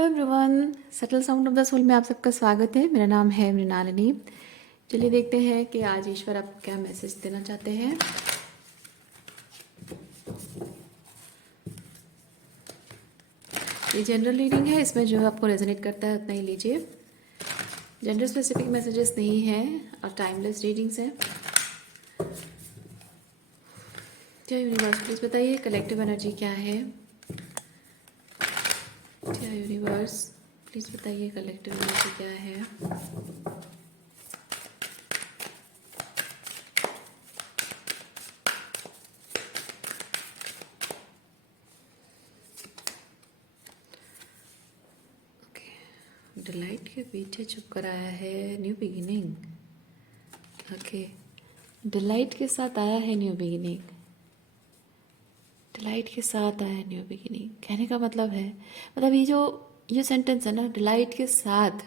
Hello everyone, subtle sound of the soul में आप सबका स्वागत है। मेरा नाम है मृणालिनी। चलिए देखते हैं कि आज ईश्वर आपको क्या मैसेज देना चाहते हैं। ये जनरल रीडिंग है, इसमें जो आपको रेजोनेट करता है उतना ही लीजिए। जेंडर स्पेसिफिक मैसेजेस नहीं हैं और टाइमलेस रीडिंग्स हैं। क्या यूनिवर्स प्लीज बताइए कलेक्टिव एनर्जी क्या है। क्या यूनिवर्स प्लीज बताइए कलेक्टिव एनर्जी क्या है। डिलाइट के पीछे छुप कर आया है न्यू बिगिनिंग। ओके, डिलाइट के साथ आया है न्यू बिगिनिंग। डिलाइट के साथ आया है न्यू बिगिनिंग कहने का मतलब है, मतलब ये सेंटेंस है ना, डिलाइट के साथ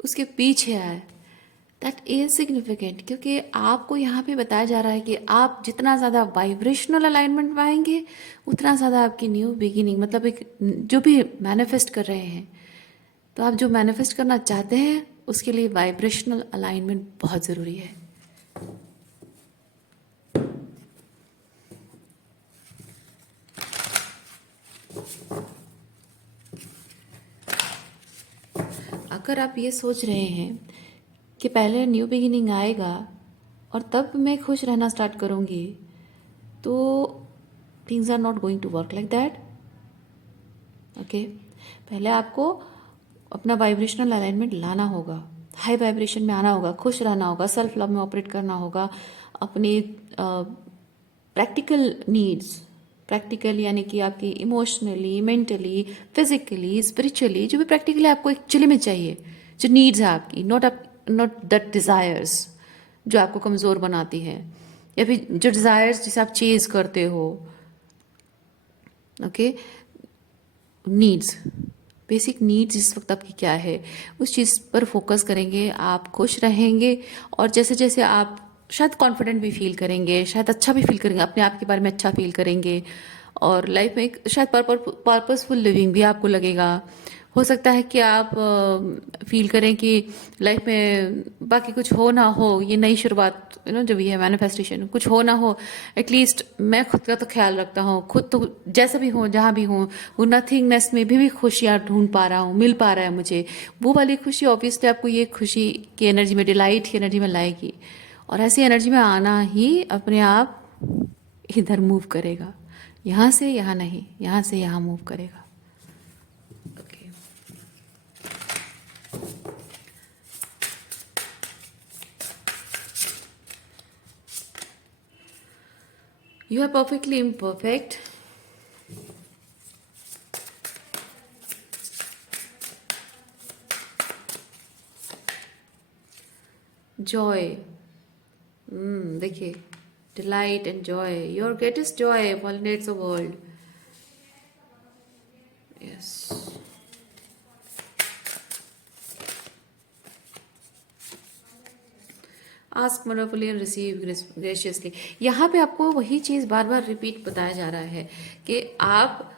उसके पीछे आया, दैट इज सिग्निफिकेंट। क्योंकि आपको यहाँ पे बताया जा रहा है कि आप जितना ज़्यादा वाइब्रेशनल अलाइनमेंट पाएंगे उतना ज़्यादा आपकी न्यू बिगिनिंग, मतलब एक जो भी मैनिफेस्ट कर रहे हैं, तो आप जो मैनिफेस्ट करना चाहते हैं उसके लिए वाइब्रेशनल अलाइनमेंट बहुत ज़रूरी है। अगर आप ये सोच रहे हैं कि पहले न्यू बिगिनिंग आएगा और तब मैं खुश रहना स्टार्ट करूँगी, तो things are not going to work like that. Okay, पहले आपको अपना वाइब्रेशनल अलाइनमेंट लाना होगा, हाई वाइब्रेशन में आना होगा, खुश रहना होगा, सेल्फ लव में ऑपरेट करना होगा, अपनी प्रैक्टिकल नीड्स, प्रैक्टिकल यानी कि आपकी इमोशनली, मेंटली, फिजिकली, स्पिरिचुअली जो भी प्रैक्टिकली आपको एक्चुअली में चाहिए, जो नीड्स है आपकी, नॉट दैट डिज़ायर्स जो आपको कमज़ोर बनाती है, या फिर जो डिज़ायर्स जिसे आप चेज करते हो। ओके, नीड्स, बेसिक नीड्स इस वक्त आपकी क्या है, उस चीज़ पर फोकस करेंगे, आप खुश रहेंगे। और जैसे जैसे आप शायद कॉन्फिडेंट भी फील करेंगे, शायद अच्छा भी फील करेंगे, अपने आप के बारे में अच्छा फील करेंगे, और लाइफ में एक शायद पर्पसफुल लिविंग भी आपको लगेगा। हो सकता है कि आप फील करें कि लाइफ में बाकी कुछ हो ना हो, ये नई शुरुआत जो भी है मैनिफेस्टेशन, कुछ हो ना हो, एटलीस्ट मैं खुद का तो ख्याल रखता हूँ, खुद तो जैसा भी हूँ जहाँ भी हूँ, वो नथिंगनेस में भी खुशियाँ ढूंढ पा रहा हूँ, मिल पा रहा है मुझे। वो वाली खुशी ऑब्वियसली आपको ये खुशी की एनर्जी में, डिलाइट की एनर्जी में लाएगी, और ऐसी एनर्जी में आना ही अपने आप इधर मूव करेगा, यहाँ से यहाँ नहीं, यहाँ से यहाँ मूव करेगा। Okay, you are perfectly imperfect. Joy, देखिए, delight and joy, your greatest joy pollinates the world. Yes. Ask wonderfully and receive graciously. यहाँ पे आपको वही चीज़ बार बार रिपीट बताया जा रहा है कि आप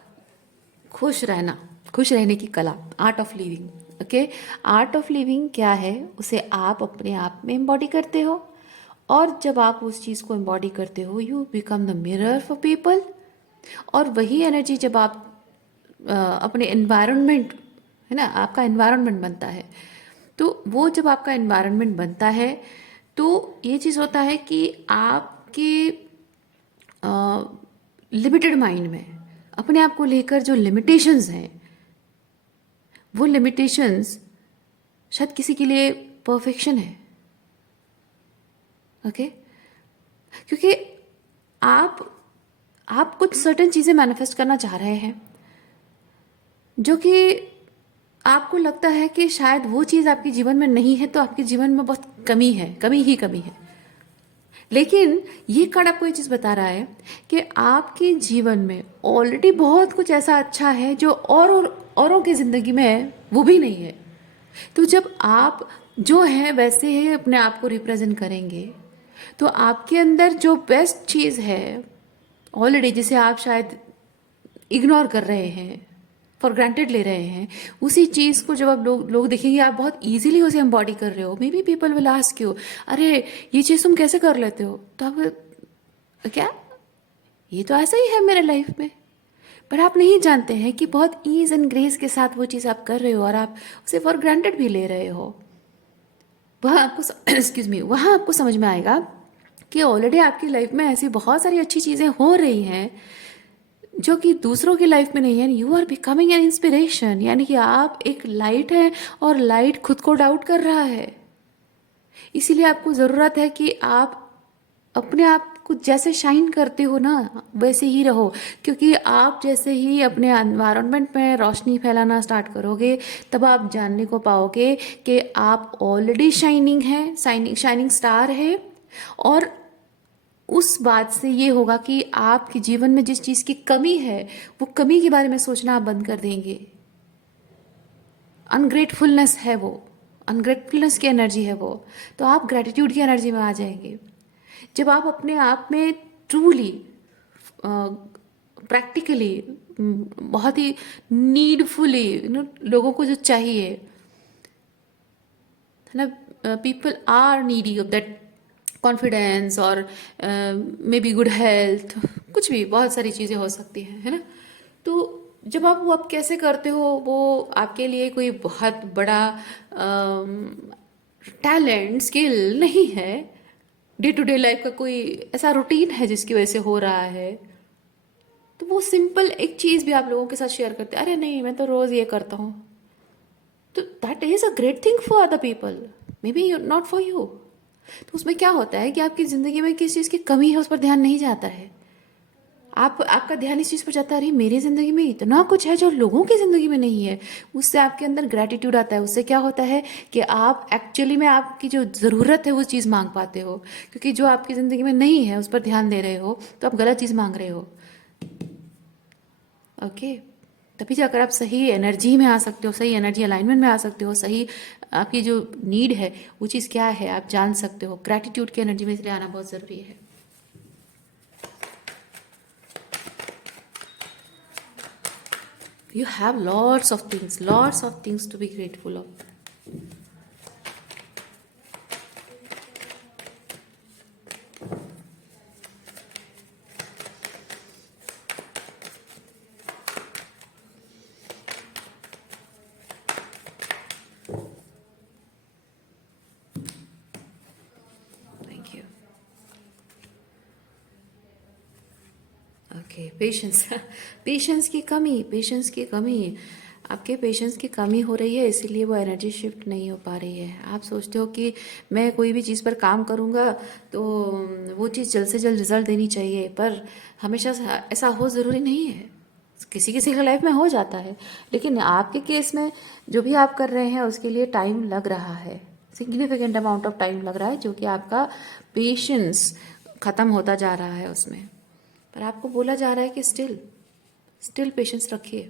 खुश रहना, खुश रहने की कला, art of living. Okay, art of living क्या है, उसे आप अपने आप में एम्बॉडी करते हो, और जब आप उस चीज़ को एम्बॉडी करते हो, you become the mirror for people. और वही एनर्जी जब आप अपने एनवायरनमेंट, है ना, आपका एनवायरनमेंट बनता है, तो वो जब आपका एनवायरनमेंट बनता है तो ये चीज़ होता है कि आपके लिमिटेड माइंड में अपने आप को लेकर जो लिमिटेशंस हैं, वो लिमिटेशंस शायद किसी के लिए परफेक्शन है। ओके, क्योंकि आप कुछ सर्टेन चीज़ें मैनिफेस्ट करना चाह रहे हैं जो कि आपको लगता है कि शायद वो चीज़ आपके जीवन में नहीं है, तो आपके जीवन में बहुत कमी है, कमी ही कमी है। लेकिन ये कार्ड आपको ये चीज़ बता रहा है कि आपके जीवन में ऑलरेडी बहुत कुछ ऐसा अच्छा है जो औरों की ज़िंदगी में वो भी नहीं है। तो जब आप जो है वैसे ही अपने आप को रिप्रेजेंट करेंगे, तो आपके अंदर जो बेस्ट चीज़ है ऑलरेडी, जिसे आप शायद इग्नोर कर रहे हैं, फॉर ग्रांटेड ले रहे हैं, उसी चीज़ को जब आप लोग देखेंगे आप बहुत इजीली उसे एम्बॉडी कर रहे हो, may be people will ask you, अरे ये चीज़ तुम कैसे कर लेते हो, तो आप क्या, ये तो ऐसा ही है मेरे लाइफ में। पर आप नहीं जानते हैं कि बहुत ईज एंड ग्रेस के साथ वो चीज़ आप कर रहे हो और आप उसे फॉर ग्रांटेड भी ले रहे हो। वहाँ आपको एक्सक्यूज मी, वहाँ आपको समझ में आएगा कि ऑलरेडी आपकी लाइफ में ऐसी बहुत सारी अच्छी चीज़ें हो रही हैं जो कि दूसरों की लाइफ में नहीं है। You are becoming an inspiration, यानी कि आप एक लाइट हैं और लाइट खुद को डाउट कर रहा है। इसीलिए आपको ज़रूरत है कि आप अपने आप को जैसे शाइन करते हो ना वैसे ही रहो, क्योंकि आप जैसे ही अपने एनवायरनमेंट में रोशनी फैलाना स्टार्ट करोगे तब आप जानने को पाओगे कि आप ऑलरेडी शाइनिंग है, शाइनिंग स्टार है। और उस बात से ये होगा कि आपके जीवन में जिस चीज़ की कमी है वो कमी के बारे में सोचना आप बंद कर देंगे। अनग्रेटफुलनेस है वो, अनग्रेटफुलनेस की एनर्जी है वो, तो आप ग्रेटिट्यूड की एनर्जी में आ जाएंगे। जब आप अपने आप में ट्रूली प्रैक्टिकली बहुत ही नीडफुली लोगों को जो चाहिए है ना, people are needy of that confidence और मे बी गुड हेल्थ, कुछ भी बहुत सारी चीज़ें हो सकती हैं, है ना। तो जब आप वो आप कैसे करते हो वो आपके लिए कोई बहुत बड़ा टैलेंट स्किल नहीं है, डे टू डे लाइफ का कोई ऐसा रूटीन है जिसकी वजह से हो रहा है। तो वो सिंपल एक चीज़ भी आप लोगों के साथ शेयर करते हैं, अरे नहीं मैं तो रोज़ ये करता हूँ, तो that is a great thing for other people, may be not for you. तो उसमें क्या होता है कि आपकी ज़िंदगी में किस चीज़ की कमी है उस पर ध्यान नहीं जाता है, आपका ध्यान इस चीज़ पर जाता है, अरे मेरी ज़िंदगी में इतना कुछ है जो लोगों की ज़िंदगी में नहीं है। उससे आपके अंदर ग्रैटिट्यूड आता है, उससे क्या होता है कि आप एक्चुअली में आपकी जो ज़रूरत है वो चीज़ मांग पाते हो, क्योंकि जो आपकी ज़िंदगी में नहीं है उस पर ध्यान दे रहे हो तो आप गलत चीज़ मांग रहे हो। ओके, तभी जाकर आप सही एनर्जी में आ सकते हो, सही एनर्जी अलाइनमेंट में आ सकते हो, सही आपकी जो नीड है वो चीज़ क्या है आप जान सकते हो। ग्रैटिट्यूड की एनर्जी में इसलिए आना बहुत ज़रूरी है। You have lots of things to be grateful of. Thank you. Okay, patience patience की कमी आपके पेशेंस की कमी हो रही है, इसीलिए वो एनर्जी शिफ्ट नहीं हो पा रही है। आप सोचते हो कि मैं कोई भी चीज़ पर काम करूँगा तो वो चीज़ जल्द से जल्द रिजल्ट देनी चाहिए, पर हमेशा ऐसा हो ज़रूरी नहीं है। किसी किसी के लाइफ में हो जाता है, लेकिन आपके केस में जो भी आप कर रहे हैं उसके लिए टाइम लग रहा है, सिग्निफिकेंट अमाउंट ऑफ टाइम लग रहा है, जो कि आपका पेशेंस ख़त्म होता जा रहा है उसमें। पर आपको बोला जा रहा है कि स्टिल पेशेंस रखिए।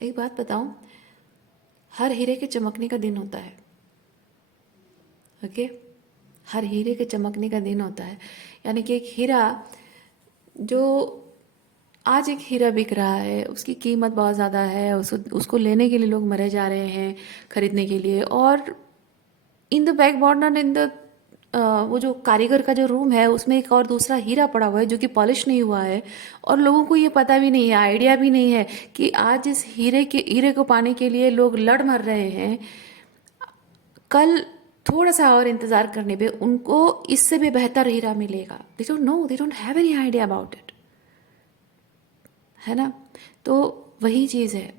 एक बात बताऊं, हर हीरे के चमकने का दिन होता है। ओके, हर हीरे के चमकने का दिन होता है, यानी कि एक हीरा जो आज एक हीरा बिक रहा है उसकी कीमत बहुत ज़्यादा है, उसको लेने के लिए लोग मरे जा रहे हैं खरीदने के लिए, और in the back border in the वो जो कारीगर का जो रूम है उसमें एक और दूसरा हीरा पड़ा हुआ है जो कि पॉलिश नहीं हुआ है, और लोगों को ये पता भी नहीं है, आइडिया भी नहीं है कि आज इस हीरे को पाने के लिए लोग लड़ मर रहे हैं। कल थोड़ा सा और इंतज़ार करने पे उनको इससे भी बेहतर हीरा मिलेगा। They don't know, they don't have any idea about it, है ना। तो वही चीज़ है,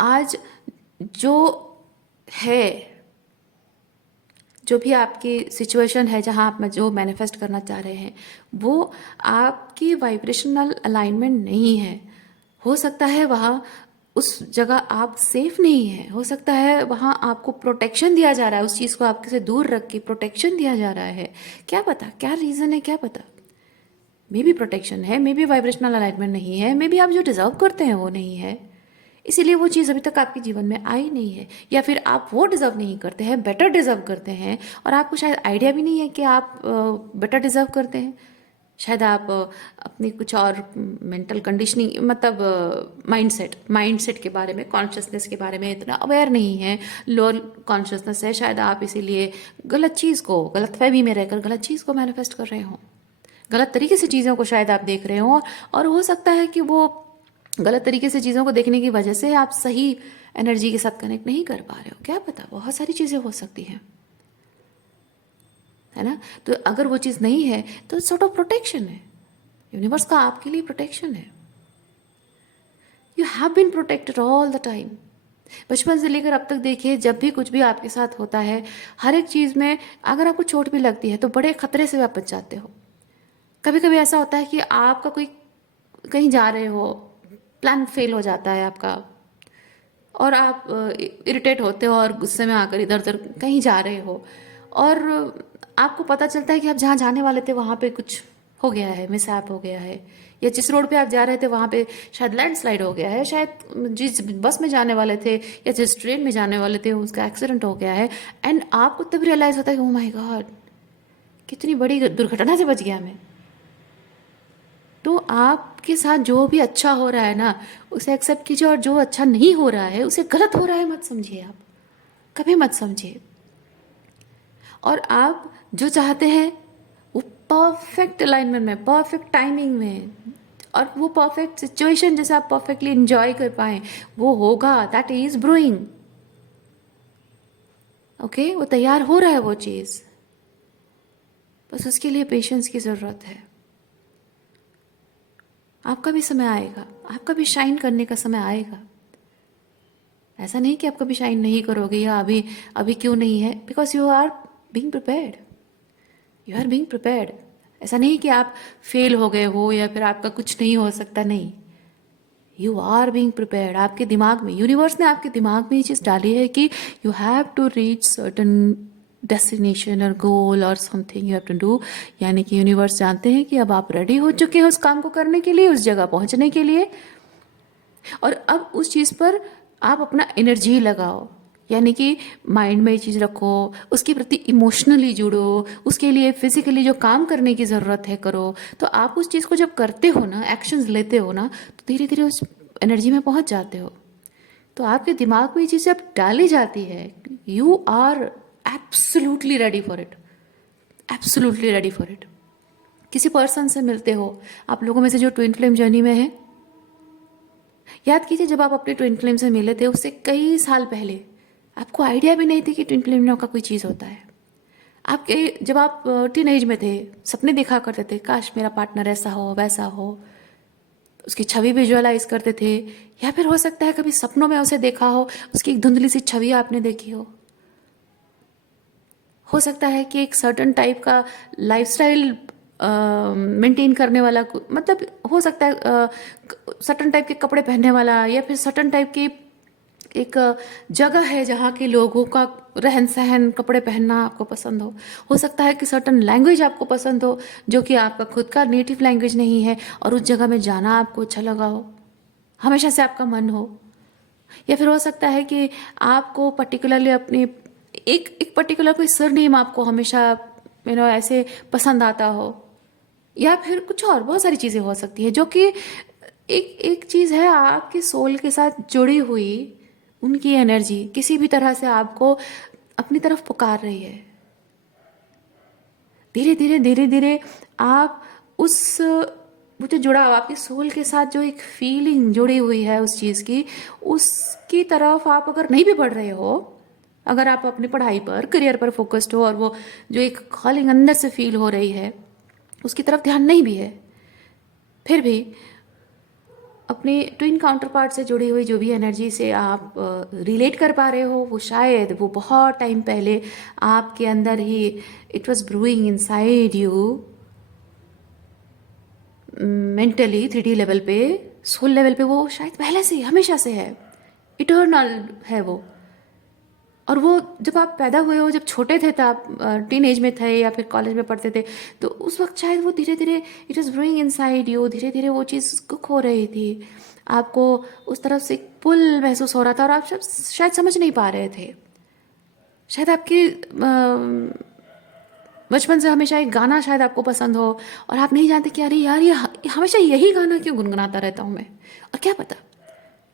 आज जो है, जो भी आपकी सिचुएशन है जहाँ आप जो मैनिफेस्ट करना चाह रहे हैं वो आपकी वाइब्रेशनल अलाइनमेंट नहीं है। हो सकता है वहाँ उस जगह आप सेफ नहीं है, हो सकता है वहाँ आपको प्रोटेक्शन दिया जा रहा है, उस चीज़ को आपके से दूर रख के प्रोटेक्शन दिया जा रहा है। क्या पता क्या रीज़न है, क्या पता, मे बी प्रोटेक्शन है, मे बी वाइब्रेशनल अलाइनमेंट नहीं है, मे बी आप जो डिज़र्व करते हैं वो नहीं है, इसीलिए वो चीज़ अभी तक आपके जीवन में आई नहीं है, या फिर आप वो डिज़र्व नहीं करते हैं, बेटर डिज़र्व करते हैं, और आपको शायद आइडिया भी नहीं है कि आप बेटर डिज़र्व करते हैं। शायद आप अपनी कुछ और मेंटल कंडीशनिंग, मतलब माइंडसेट के बारे में, कॉन्शियसनेस के बारे में इतना अवेयर नहीं है, लोअर कॉन्शियसनेस है, शायद आप इसीलिए गलत चीज़ को, गलतफहमी में रहकर गलत चीज़ को मैनिफेस्ट कर रहे हो, गलत तरीके से चीज़ों को शायद आप देख रहे हो, और हो सकता है कि वो गलत तरीके से चीज़ों को देखने की वजह से आप सही एनर्जी के साथ कनेक्ट नहीं कर पा रहे हो। क्या पता, बहुत सारी चीज़ें हो सकती हैं, है ना। तो अगर वो चीज़ नहीं है तो सॉर्ट ऑफ प्रोटेक्शन है, यूनिवर्स का आपके लिए प्रोटेक्शन है। You have been protected all the time. बचपन से लेकर अब तक देखिए, जब भी कुछ भी आपके साथ होता है, हर एक चीज़ में अगर आपको चोट भी लगती है तो बड़े खतरे से आप बच जाते हो। कभी कभी ऐसा होता है कि आपका कोई, कहीं जा रहे हो, प्लान फेल हो जाता है आपका, और आप इरिटेट होते हो और गुस्से में आकर इधर उधर कहीं जा रहे हो, और आपको पता चलता है कि आप जहाँ जाने वाले थे वहाँ पे कुछ हो गया है, मिसहैप हो गया है, या जिस रोड पे आप जा रहे थे वहाँ पे शायद लैंडस्लाइड हो गया है, शायद जिस बस में जाने वाले थे या जिस ट्रेन में जाने वाले थे उसका एक्सीडेंट हो गया है, एंड आपको तब रियलाइज़ होता है कि ओ माय गॉड, कितनी बड़ी दुर्घटना से बच गया मैं। तो आपके साथ जो भी अच्छा हो रहा है ना, उसे एक्सेप्ट कीजिए, और जो अच्छा नहीं हो रहा है उसे गलत हो रहा है मत समझिए, आप कभी मत समझिए। और आप जो चाहते हैं वो परफेक्ट अलाइनमेंट में, परफेक्ट टाइमिंग में, और वो परफेक्ट सिचुएशन जैसे आप परफेक्टली इंजॉय कर पाए, वो होगा। That is brewing. ओके, वो तैयार हो रहा है वो चीज़, बस उसके लिए पेशेंस की ज़रूरत है। आपका भी समय आएगा, आपका भी शाइन करने का समय आएगा। ऐसा नहीं कि आप कभी शाइन नहीं करोगे, या अभी अभी क्यों नहीं है, because you are being prepared, you are being prepared. ऐसा नहीं कि आप फेल हो गए हो या फिर आपका कुछ नहीं हो सकता, नहीं, यू आर बीइंग प्रिपेयर्ड। आपके दिमाग में, यूनिवर्स ने आपके दिमाग में ये चीज़ डाली है कि you have to reach certain destination और गोल और something you have to do, यानी कि यूनिवर्स जानते हैं कि अब आप रेडी हो चुके हैं उस काम को करने के लिए, उस जगह पहुंचने के लिए, और अब उस चीज़ पर आप अपना एनर्जी लगाओ, यानी कि माइंड में ये चीज़ रखो, उसके प्रति इमोशनली जुड़ो, उसके लिए फिजिकली जो काम करने की ज़रूरत है करो। तो आप उस चीज़ को जब करते हो ना, एक्शंस लेते हो ना, तो धीरे धीरे उस एनर्जी में पहुंच जाते हो। तो आपके दिमाग में ये चीज़ जब डाली जाती है, you are absolutely ready for it, absolutely ready for it. किसी पर्सन से मिलते हो, आप लोगों में से जो ट्विन फ्लेम जर्नी में है, याद कीजिए जब आप अपने ट्विन फ्लेम से मिले थे उससे कई साल पहले, आपको आइडिया भी नहीं थी कि ट्विन फ्लेम नाम का कोई चीज़ होता है। आपके, जब आप टीन एज में थे, सपने देखा करते थे, काश मेरा पार्टनर ऐसा हो वैसा हो, उसकी छवि विजुअलाइज करते थे, या फिर हो सकता है कभी सपनों में उसे देखा हो, उसकी एक धुंधली सी छवि आपने देखी हो सकता है कि एक सर्टन टाइप का लाइफस्टाइल मेंटेन करने वाला, मतलब हो सकता है सर्टन टाइप के कपड़े पहनने वाला, या फिर सर्टन टाइप की एक जगह है जहाँ के लोगों का रहन सहन, कपड़े पहनना आपको पसंद हो सकता है कि सर्टन लैंग्वेज आपको पसंद हो जो कि आपका खुद का नेटिव लैंग्वेज नहीं है, और उस जगह में जाना आपको अच्छा लगा हो, हमेशा से आपका मन हो। या फिर हो सकता है कि आपको पर्टिकुलरली अपनी एक पर्टिकुलर कोई सरनेम आपको हमेशा ऐसे पसंद आता हो, या फिर कुछ और बहुत सारी चीज़ें हो सकती है जो कि एक एक चीज़ है आपके सोल के साथ जुड़ी हुई, उनकी एनर्जी किसी भी तरह से आपको अपनी तरफ पुकार रही है। धीरे धीरे धीरे धीरे आप उस, वो जो जुड़ा हुआ आपके सोल के साथ जो एक फीलिंग जुड़ी हुई है उस चीज़ की, उसकी तरफ आप अगर नहीं भी बढ़ रहे हो, अगर आप अपनी पढ़ाई पर, करियर पर फोकस्ड हो, और वो जो एक कॉलिंग अंदर से फील हो रही है उसकी तरफ ध्यान नहीं भी है, फिर भी अपने ट्विन काउंटर पार्ट से जुड़ी हुई जो भी एनर्जी से आप रिलेट कर पा रहे हो, वो शायद वो बहुत टाइम पहले आपके अंदर ही it was brewing inside you, mentally 3D level पे, सोल लेवल पे, वो शायद पहले से हमेशा से है, इटर्नल है वो। और वो जब आप पैदा हुए हो, जब छोटे थे, तब टीन एज में थे या फिर कॉलेज में पढ़ते थे, तो उस वक्त शायद वो धीरे धीरे it is growing inside you, धीरे धीरे वो चीज़ कुक हो रही थी। आपको उस तरफ से एक पुल महसूस हो रहा था और आप शायद समझ नहीं पा रहे थे। शायद आपके बचपन से हमेशा एक गाना शायद आपको पसंद हो और आप नहीं जानते कि अरे यार ये हमेशा यही गाना क्यों गुनगुनाता रहता हूँ मैं। और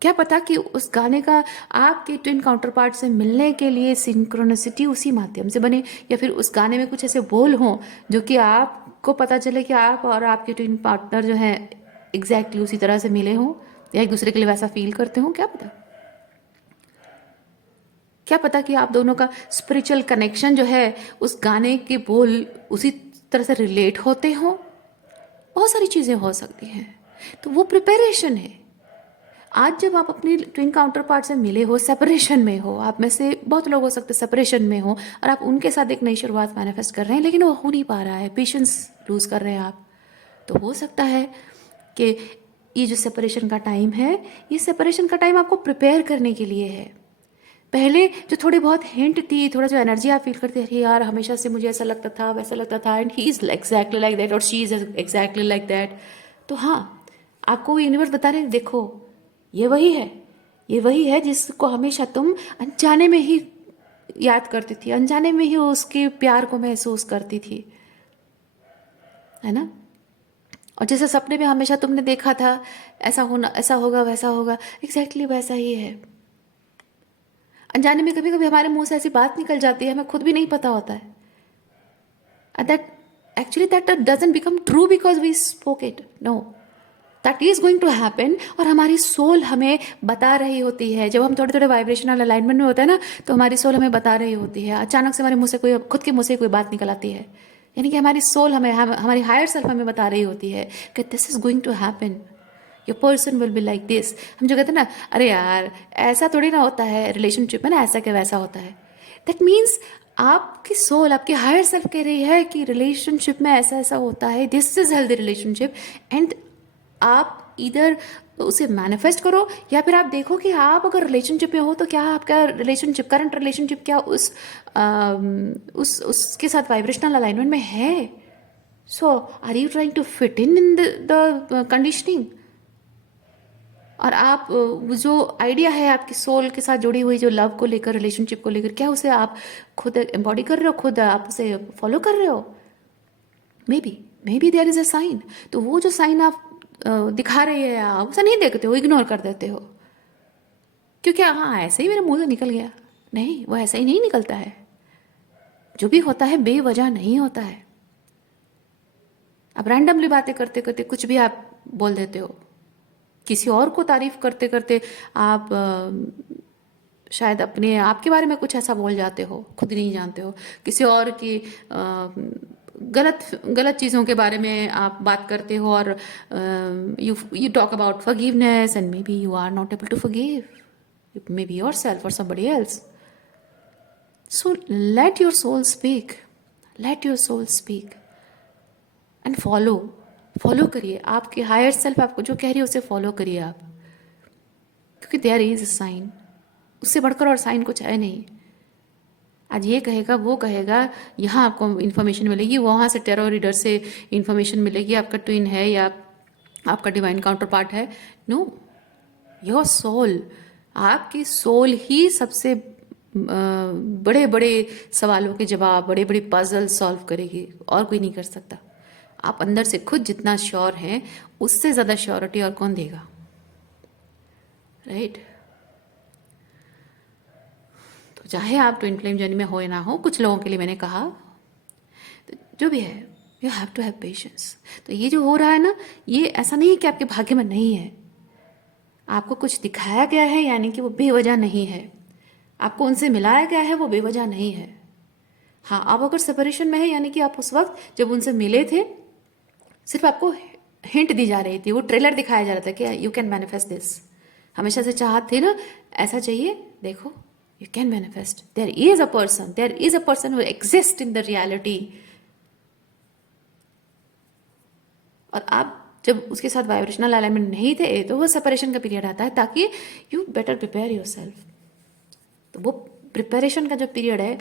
क्या पता कि उस गाने का आपके ट्विन काउंटर पार्ट से मिलने के लिए सिंक्रोनिसिटी उसी माध्यम से बने, या फिर उस गाने में कुछ ऐसे बोल हों जो कि आपको पता चले कि आप और आपके ट्विन पार्टनर जो है एग्जैक्टली उसी तरह से मिले हों या एक दूसरे के लिए वैसा फील करते हों। क्या पता कि आप दोनों का स्पिरिचुअल कनेक्शन जो है उस गाने के बोल उसी तरह से रिलेट होते हों। बहुत सारी चीज़ें हो सकती हैं। तो वो प्रिपरेशन है। आज जब आप अपनी ट्विन काउंटर पार्ट से मिले हो, सेपरेशन में हो, आप में से बहुत लोग हो सकते हैं सेपरेशन में हो और आप उनके साथ एक नई शुरुआत मैनिफेस्ट कर रहे हैं, लेकिन वो हो नहीं पा रहा है, पेशेंस लूज कर रहे हैं आप। तो हो सकता है कि ये जो सेपरेशन का टाइम है, ये सेपरेशन का टाइम आपको प्रिपेयर करने के लिए है। पहले जो थोड़ी बहुत हिंट थी, थोड़ा जो एनर्जी आप फील करते थे, यार हमेशा से मुझे ऐसा लगता था वैसा लगता था, and he is exactly like that और she is exactly like that. तो हाँ, आपको यूनिवर्स बता रहे हैं, देखो ये वही है जिसको हमेशा तुम अनजाने में ही याद करती थी, अनजाने में ही उसके प्यार को महसूस करती थी, है ना। और जैसे सपने में हमेशा तुमने देखा था ऐसा होना, ऐसा होगा, वैसा होगा, एग्जैक्टली वैसा ही है। अनजाने में कभी कभी हमारे मुंह से ऐसी बात निकल जाती है, हमें खुद भी नहीं पता होता है, that actually that doesn't become true because we spoke it, no, that is going to happen. और हमारी सोल हमें बता रही होती है, जब हम थोड़े थोड़े वाइब्रेशनल अलाइनमेंट में होते हैं ना, तो हमारी सोल हमें बता रही होती है। अचानक से हमारे मुंह से कोई, खुद के मुंह से कोई बात निकल आती है, यानी कि हमारी सोल हमें, हमारी हायर सेल्फ हमें बता रही होती है कि this is going to happen, your person will be like this. हम जो कहते हैं ना, अरे यार ऐसा थोड़ी ना होता है रिलेशनशिप में, ना ऐसा क्या वैसा होता है, दैट मीन्स आपकी सोल, आपकी हायर सेल्फ कह रही है कि रिलेशनशिप में ऐसा ऐसा होता है, this is healthy relationship. And आप इधर उसे मैनिफेस्ट करो, या फिर आप देखो कि आप अगर रिलेशनशिप में हो तो क्या आपका रिलेशनशिप, करंट रिलेशनशिप क्या उसके साथ वाइब्रेशनल अलाइनमेंट में है। So are you trying to fit in the conditioning. और आप जो आइडिया है आपकी सोल के साथ जुड़ी हुई, जो लव को लेकर, रिलेशनशिप को लेकर, क्या उसे आप खुद एम्बॉडी कर रहे हो, खुद आप उसे फॉलो कर रहे हो। May be there is a sign. तो वो जो साइन आप दिखा रही है, आप उसे नहीं देखते हो, इग्नोर कर देते हो, क्योंकि हाँ ऐसे ही मेरे मुंह से निकल गया। नहीं, वो ऐसा ही नहीं निकलता है। जो भी होता है बेवजह नहीं होता है। आप रैंडमली बातें करते करते कुछ भी आप बोल देते हो, किसी और को तारीफ करते करते आप शायद अपने आप के बारे में कुछ ऐसा बोल जाते हो, खुद नहीं जानते हो। किसी और की गलत चीज़ों के बारे में आप बात करते हो, और you talk about forgiveness and maybe you are not able to forgive, maybe yourself और somebody else. So let your soul speak, let your soul speak and follow करिए। आपके हायर सेल्फ आपको जो कह रही है उसे follow करिए आप, क्योंकि देयर इज अ साइन। उससे बढ़कर और साइन कुछ है नहीं। आज ये कहेगा, वो कहेगा, यहाँ आपको इन्फॉर्मेशन मिलेगी, वहाँ से टेरो रीडर से इन्फॉर्मेशन मिलेगी, आपका ट्विन है या आपका डिवाइन काउंटर पार्ट है। नो, योर सोल, आपकी सोल ही सबसे बड़े बड़े सवालों के जवाब, बड़े बड़े पजल सॉल्व करेगी, और कोई नहीं कर सकता। आप अंदर से खुद जितना श्योर हैं, उससे ज़्यादा श्योरिटी और कौन देगा, राइट। तो चाहे आप ट्विन फ्लेम जर्नी में हो या ना हो, कुछ लोगों के लिए मैंने कहा, तो जो भी है, you have to have patience. तो ये जो हो रहा है ना, ये ऐसा नहीं है कि आपके भाग्य में नहीं है। आपको कुछ दिखाया गया है, यानी कि वो बेवजह नहीं है। आपको उनसे मिलाया गया है, वो बेवजह नहीं है। हाँ, आप अगर सेपरेशन में है, यानी कि आप उस वक्त जब उनसे मिले थे, सिर्फ आपको हिंट दी जा रही थी, वो ट्रेलर दिखाया जा रहा था कि यू कैन मैनिफेस्ट दिस। हमेशा से चाहत थी ना, ऐसा चाहिए, देखो you can manifest, there is a person who exist in the reality. और आप जब उसके साथ वाइब्रेशनल अलाइनमेंट नहीं थे, तो वो सेपरेशन का पीरियड आता है, ताकि you better prepare your self. तो वो प्रिपरेशन का जो पीरियड है,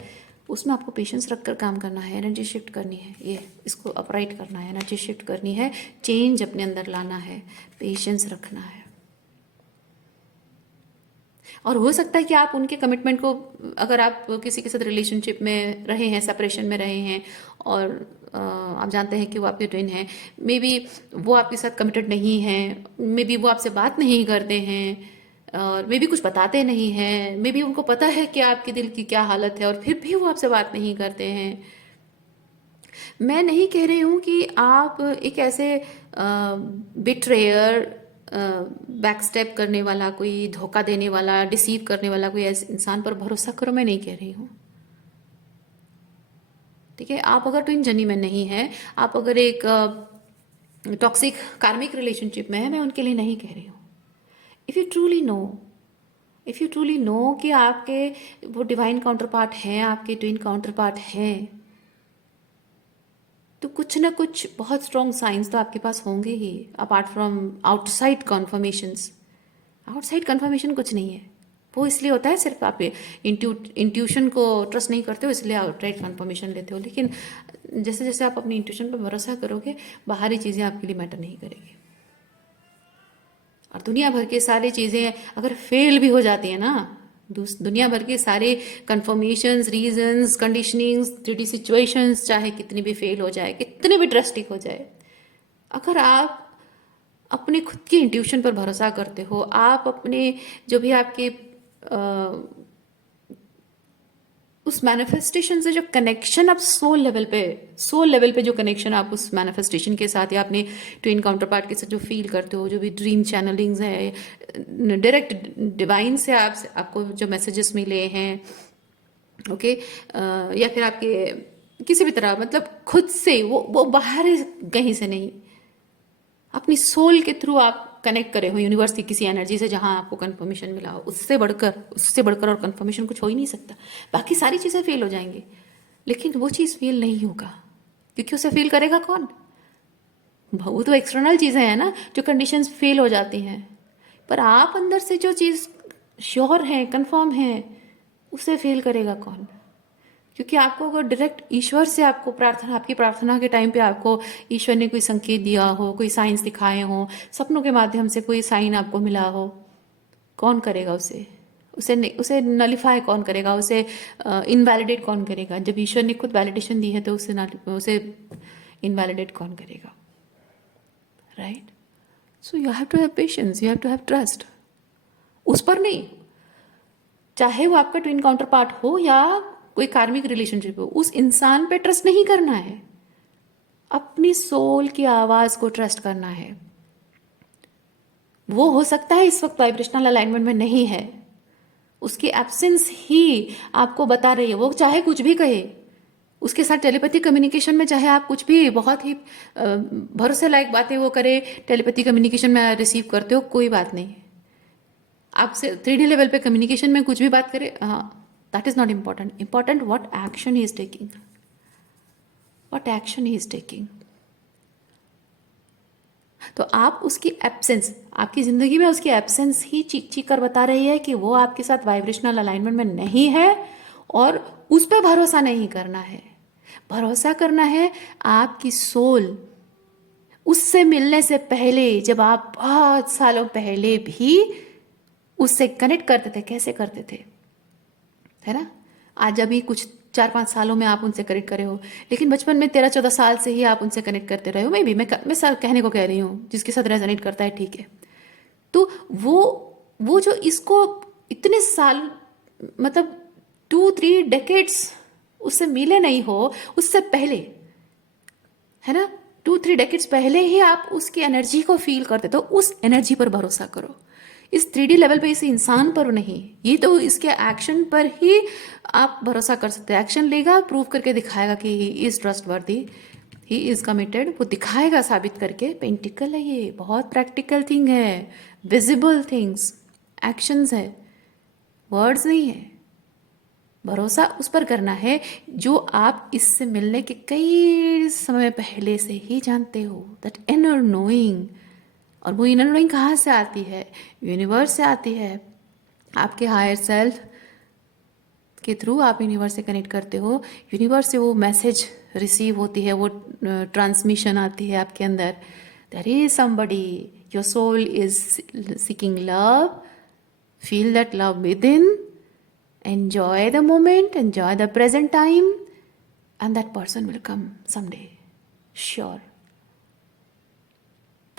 उसमें आपको पेशेंस रखकर काम करना है, एनर्जी शिफ्ट करनी है, ये इसको अपराइट करना है, एनर्जी शिफ्ट करनी है, चेंज अपने अंदर लाना है, पेशेंस रखना है। और हो सकता है कि आप उनके कमिटमेंट को, अगर आप किसी के साथ रिलेशनशिप में रहे हैं, सेपरेशन में रहे हैं, और आप जानते हैं कि वो आपके ट्विन हैं, मे बी वो आपके साथ कमिटेड नहीं हैं, मे बी वो आपसे बात नहीं करते हैं, और मे बी कुछ बताते नहीं हैं, मे बी उनको पता है कि आपके दिल की क्या हालत है और फिर भी वो आपसे बात नहीं करते हैं। मैं नहीं कह रही हूँ कि आप एक ऐसे बिट्रेयर, बैकस्टेप करने वाला, कोई धोखा देने वाला, डिसीव करने वाला कोई ऐसे इंसान पर भरोसा करो, मैं नहीं कह रही हूँ। ठीक है, आप अगर ट्विन जर्नी में नहीं है, आप अगर एक टॉक्सिक कार्मिक रिलेशनशिप में है, मैं उनके लिए नहीं कह रही हूँ। If you truly know, if you truly know कि आपके वो डिवाइन काउंटर पार्ट हैं, आपके ट्विन काउंटर पार्ट हैं, तो कुछ ना कुछ बहुत स्ट्रॉन्ग साइंस तो आपके पास होंगे ही, apart from outside confirmations. Outside confirmation कुछ नहीं है, वो इसलिए होता है सिर्फ आप इंट्यूशन को ट्रस्ट नहीं करते हो, इसलिए आउटसाइड कन्फर्मेशन लेते हो। लेकिन जैसे जैसे आप अपनी इंट्यूशन पर भरोसा करोगे, बाहरी चीज़ें आपके लिए मैटर नहीं करेगी। और दुनिया भर की सारी चीज़ें अगर फेल भी हो जाती है ना, दुनिया भर के सारे confirmations, reasons, conditionings, 3D situations चाहे कितनी भी फेल हो जाए, कितनी भी ड्रास्टिक हो जाए, अगर आप अपने खुद की इंट्यूशन पर भरोसा करते हो, आप अपने जो भी आपके उस मैनिफेस्टेशन से जो कनेक्शन आप सोल लेवल पे जो कनेक्शन आप उस मैनिफेस्टेशन के साथ या अपने ट्विन काउंटर पार्ट के साथ जो फील करते हो, जो भी ड्रीम चैनलिंग्स है, डायरेक्ट डिवाइन से आपको जो मैसेजेस मिले हैं, ओके, या फिर आपके किसी भी तरह, मतलब खुद से, वो बाहर कहीं से नहीं, अपनी सोल के थ्रू आप कनेक्ट करे हो यूनिवर्स की किसी एनर्जी से, जहां आपको कंफर्मेशन मिला हो, उससे बढ़कर और कंफर्मेशन कुछ हो ही नहीं सकता। बाकी सारी चीज़ें फेल हो जाएंगी, लेकिन वो चीज़ फेल नहीं होगा, क्योंकि उसे फेल करेगा कौन? वो तो एक्सटर्नल चीज़ें हैं ना जो कंडीशंस फेल हो जाती हैं, पर आप अंदर से जो चीज़ श्योर है, कंफर्म है, उसे फेल करेगा कौन? क्योंकि आपको अगर डायरेक्ट ईश्वर से आपको प्रार्थना, आपकी प्रार्थना के टाइम पे आपको ईश्वर ने कोई संकेत दिया हो, कोई साइंस दिखाए हो, सपनों के माध्यम से कोई साइन आपको मिला हो, कौन करेगा उसे? उसे नलिफाई कौन करेगा? उसे इनवैलिडेट कौन करेगा? जब ईश्वर ने खुद वैलिडेशन दी है तो उसे इनवैलिडेट कौन करेगा? Right? So you have to have patience, you have to have trust. उस पर नहीं, चाहे वो आपका ट्विन काउंटर पार्ट हो या कोई कार्मिक रिलेशनशिप हो, उस इंसान पे ट्रस्ट नहीं करना है, अपनी सोल की आवाज को ट्रस्ट करना है। वो हो सकता है इस वक्त वाइब्रेशनल अलाइनमेंट में नहीं है, उसकी एब्सेंस ही आपको बता रही है। वो चाहे कुछ भी कहे, उसके साथ टेलीपैथी कम्युनिकेशन में चाहे आप कुछ भी बहुत ही भरोसे लायक बातें वो करे, टेलीपैथी कम्युनिकेशन में रिसीव करते हो, कोई बात नहीं, आपसे 3D लेवल पे कम्युनिकेशन में कुछ भी बात करे, that is not important. Important what action he is taking, what action he is taking. तो आप उसकी एब्सेंस, आपकी जिंदगी में उसकी एब्सेंस ही चीख चीख कर बता रही है कि वो आपके साथ वाइब्रेशनल अलाइनमेंट में नहीं है, और उस पर भरोसा नहीं करना है। भरोसा करना है आपकी सोल। उससे मिलने से पहले, जब आप बहुत सालों पहले भी उससे कनेक्ट करते थे, कैसे करते थे, है ना? आज अभी कुछ 4-5 सालों में आप उनसे कनेक्ट करे हो, लेकिन बचपन में 13-14 साल से ही आप उनसे कनेक्ट करते रहे हो। मैं सर कहने को कह रही हूँ, जिसके साथ रेजोनेट करता है, ठीक है। तो वो जो इसको इतने साल, मतलब 2-3 डेकेड्स उससे मिले नहीं हो, उससे पहले, है ना, 2-3 डेकेड्स पहले ही आप उसकी एनर्जी को फील करते, तो उस एनर्जी पर भरोसा करो। इस 3D लेवल पे, इस इंसान पर नहीं, ये तो इसके एक्शन पर ही आप भरोसा कर सकते हैं। एक्शन लेगा, प्रूव करके दिखाएगा कि he is trustworthy, he is committed, वो दिखाएगा साबित करके। पेंटिकल है ये, बहुत प्रैक्टिकल थिंग है, विजिबल थिंग्स, एक्शंस है, वर्ड्स नहीं है। भरोसा उस पर करना है जो आप इससे मिलने के कई समय पहले से ही जानते हो, दैट इनर नोइंग। और वो इनर नोइंग कहाँ से आती है? यूनिवर्स से आती है। आपके हायर सेल्फ के थ्रू आप यूनिवर्स से कनेक्ट करते हो, यूनिवर्स से वो मैसेज रिसीव होती है, वो ट्रांसमिशन आती है आपके अंदर, there is somebody, your soul is seeking love, feel that love within, enjoy the moment, enjoy the present time, and that person will come someday, sure.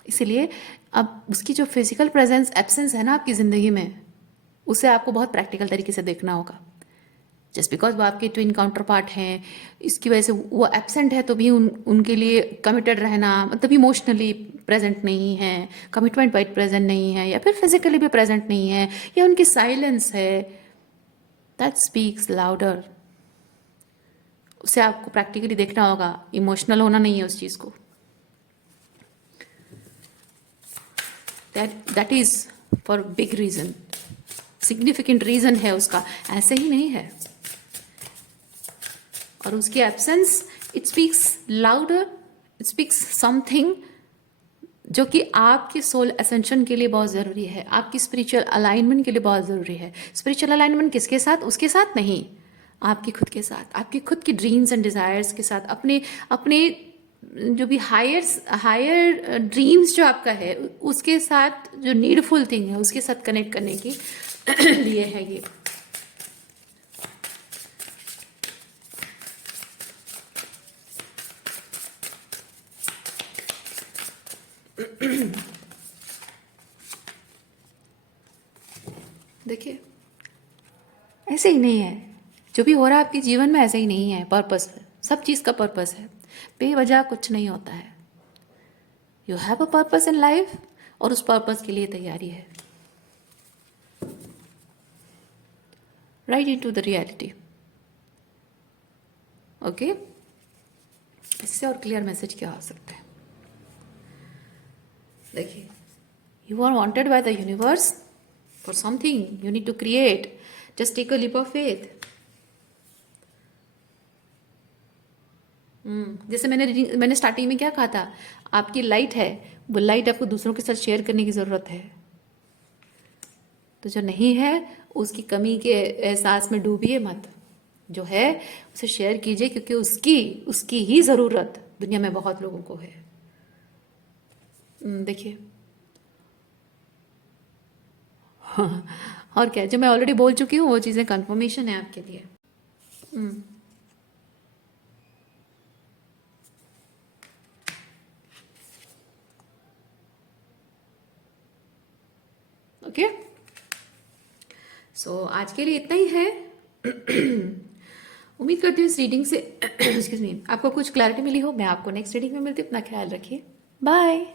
इसलिए अब उसकी जो फिजिकल प्रेजेंस एब्सेंस है ना आपकी ज़िंदगी में, उसे आपको बहुत प्रैक्टिकल तरीके से देखना होगा. जस्ट बिकॉज वो आपके ट्विन काउंटर पार्ट हैं, इसकी वजह से वो एब्सेंट है तो भी उनके लिए कमिटेड रहना, मतलब इमोशनली प्रेजेंट नहीं है, कमिटमेंट वाइज प्रेजेंट नहीं है, या फिर फिजिकली भी प्रेजेंट नहीं है, या उनकी साइलेंस है, दैट स्पीक्स लाउडर. उसे आपको प्रैक्टिकली देखना होगा, इमोशनल होना नहीं है उस चीज़ को. That is for big reason, significant reason है उसका, ऐसे ही नहीं है. और उसकी absence, it speaks louder, it speaks something जो कि आपके सोल एसेंशन के लिए बहुत ज़रूरी है, आपकी स्पिरिचुअल अलाइनमेंट के लिए बहुत ज़रूरी है. स्पिरिचुअल अलाइनमेंट किसके साथ? उसके साथ नहीं, आपकी खुद के साथ, आपकी खुद की ड्रीम्स एंड डिज़ायर्स के साथ, अपने अपने जो भी हायर ड्रीम्स जो आपका है उसके साथ, जो नीडफुल थिंग है उसके साथ कनेक्ट करने के लिए है ये. देखिए, ऐसे ही नहीं है, जो भी हो रहा है आपके जीवन में ऐसे ही नहीं है. पर्पस है, सब चीज़ का पर्पस है, बेवजह कुछ नहीं होता है. You have a purpose in life, और उस पर्पस के लिए तैयारी है. Right into the reality. Okay, इससे और क्लियर मैसेज क्या हो सकता है? देखिए, you are wanted by the universe for something, you need to create. Just take a leap of faith. जैसे मैंने स्टार्टिंग में क्या कहा था, आपकी लाइट है, वो लाइट आपको दूसरों के साथ शेयर करने की ज़रूरत है. तो जो नहीं है उसकी कमी के एहसास में डूबिए मत, जो है उसे शेयर कीजिए, क्योंकि उसकी ही ज़रूरत दुनिया में बहुत लोगों को है. देखिए, और क्या, जो मैं ऑलरेडी बोल चुकी हूँ वो चीज़ें कंफर्मेशन है आपके लिए. ओके, सो आज के लिए इतना ही है. उम्मीद करती हूँ इस रीडिंग से एक्सक्यूज मी आपको कुछ क्लैरिटी मिली हो. मैं आपको नेक्स्ट रीडिंग में मिलती हूँ. अपना ख्याल रखिए. बाय.